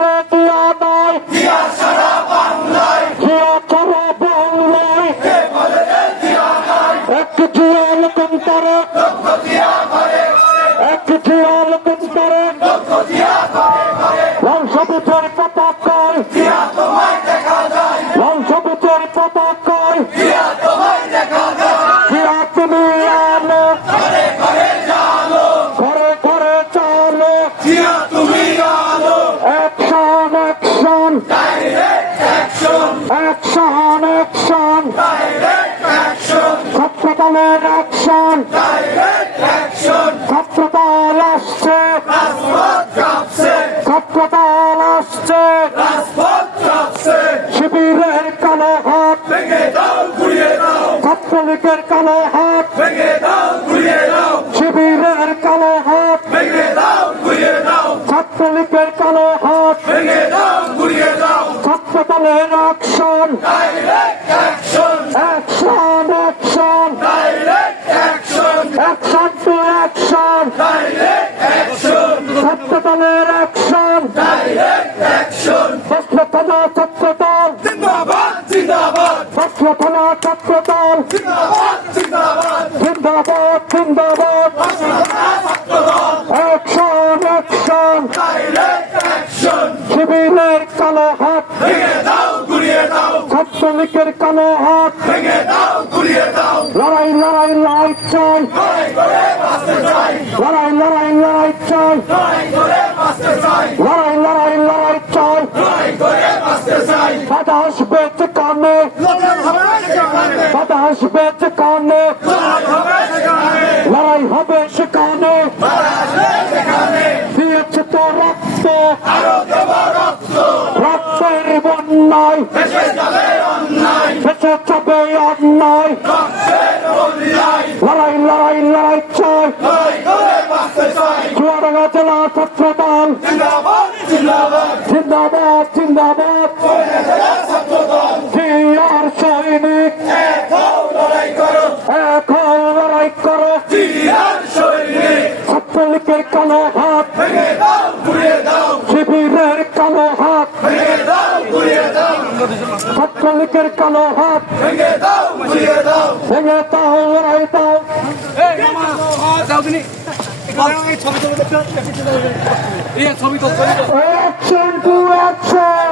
রে দিয়া নয়, জিয়া সারা বাংলায়, জিয়া সারা বাংলায়, কে বলে রে জিয়া নাই, এক জিয়াল কুন্তরে, লক্ষ জিয়া ঘরে ঘরে, এক জিয়াল কুন্তরে, লক্ষ জিয়া ঘরে ঘরে, লাল সবুজের পতাকায়, জিয়া তোমায় দেখা যায়, লাল সবুজের পতাকায়, জিয়া তোমায় দেখা যায়, জিয়া তুমি আলো, ঘরে ঘরে জালো, ঘরে ঘরে চালো, জিয়া তুমি আলো, action action, direct action, action action, direct action, ছাত্রদলের অ্যাকশন, ডাইরেক্ট অ্যাকশন, ছাত্রদল আসছে, রাজপথ কাঁপছে, ছাত্রদল আসছে, রাজপথ কাঁপছে, শিবিরের কালো হাত, ভেঙে দাও ঘুরিয়ে দাও, ছাত্রলীগের কালো হাত, ভেঙে দাও ঘুরিয়ে দাও, শিবিরের কালো হাত, ভেঙে দাও ঘুরিয়ে দাও, ছাত্রলীগের কালো হাত, ভেঙে দাও ঘুরিয়ে দাও, ছাত্রদলের action, direct action, action action, direct action, action to action, direct action, ছাত্রদলের অ্যাকশন, ডাইরেক্ট অ্যাকশন, প্রশ্ন থানা ছাত্রদল, জিন্দাবাদ জিন্দাবাদ, প্রশ্ন থানা ছাত্রদল, জিন্দাবাদ জিন্দাবাদ, জিন্দাবাদ জিন্দাবাদ, ছাত্রদল, অ্যাকশন অ্যাকশন, ডাইরেক্ট অ্যাকশন, শিবিরের কালো হাত, ভেঙে দাও ঘুরিয়ে দাও, ছাত্রলীগের কালো হাত, ভেঙে দাও ঘুরিয়ে দাও, লড়াই লড়াই লড়াই চাই, লড়াই করে বাঁচতে চাই, লড়াই লড়াই লড়াই চাই, লড়াই করে বাঁচতে চাই, লড়াই লড়াই লড়াই চাই, লড়াই করে বাঁচতে চাই, বাধা আসবে কানে, লড়াই হবে সেখানে, বাধা আসবে কানে, লড়াই হবে সেখানে, লড়াই হবে সেখানে, লড়াই আসবে সেখানে, দিয়েছে তো রক্ত, আরো দেব রক্ত, রক্তের বন্যায়, দেশে যাবে অন্যায়, বেঁচে যাবে অন্যায়, রক্তের বন্যায়, লড়াই লড়াই লড়াই চাই, লড়াই করে বাঁচতে চাই, চুয়াডাঙ্গা জেলা ছাত্রদল, জিন্দাবাদ জিন্দাবাদ, জিন্দাবাদ জিন্দাবাদ, ছাত্রদল, জিয়ার সৈনিক, এক হও লড়াই করো, এখন লড়াই করো, জিয়ার সৈনিক, ছাত্রলীগের কালো হাত, ভেঙে দাও ঘুরিয়ে দাও, শিবিরের কালো হাত, ভেঙে দাও ঘুরিয়ে দাও, ছাত্রলীগের কালো হাত, ভেঙে দাও ঘুরিয়ে দাও, ভেঙে দাও লড়াই দাও, ছবি তো অ্যাকশন টু অ্যাকশন,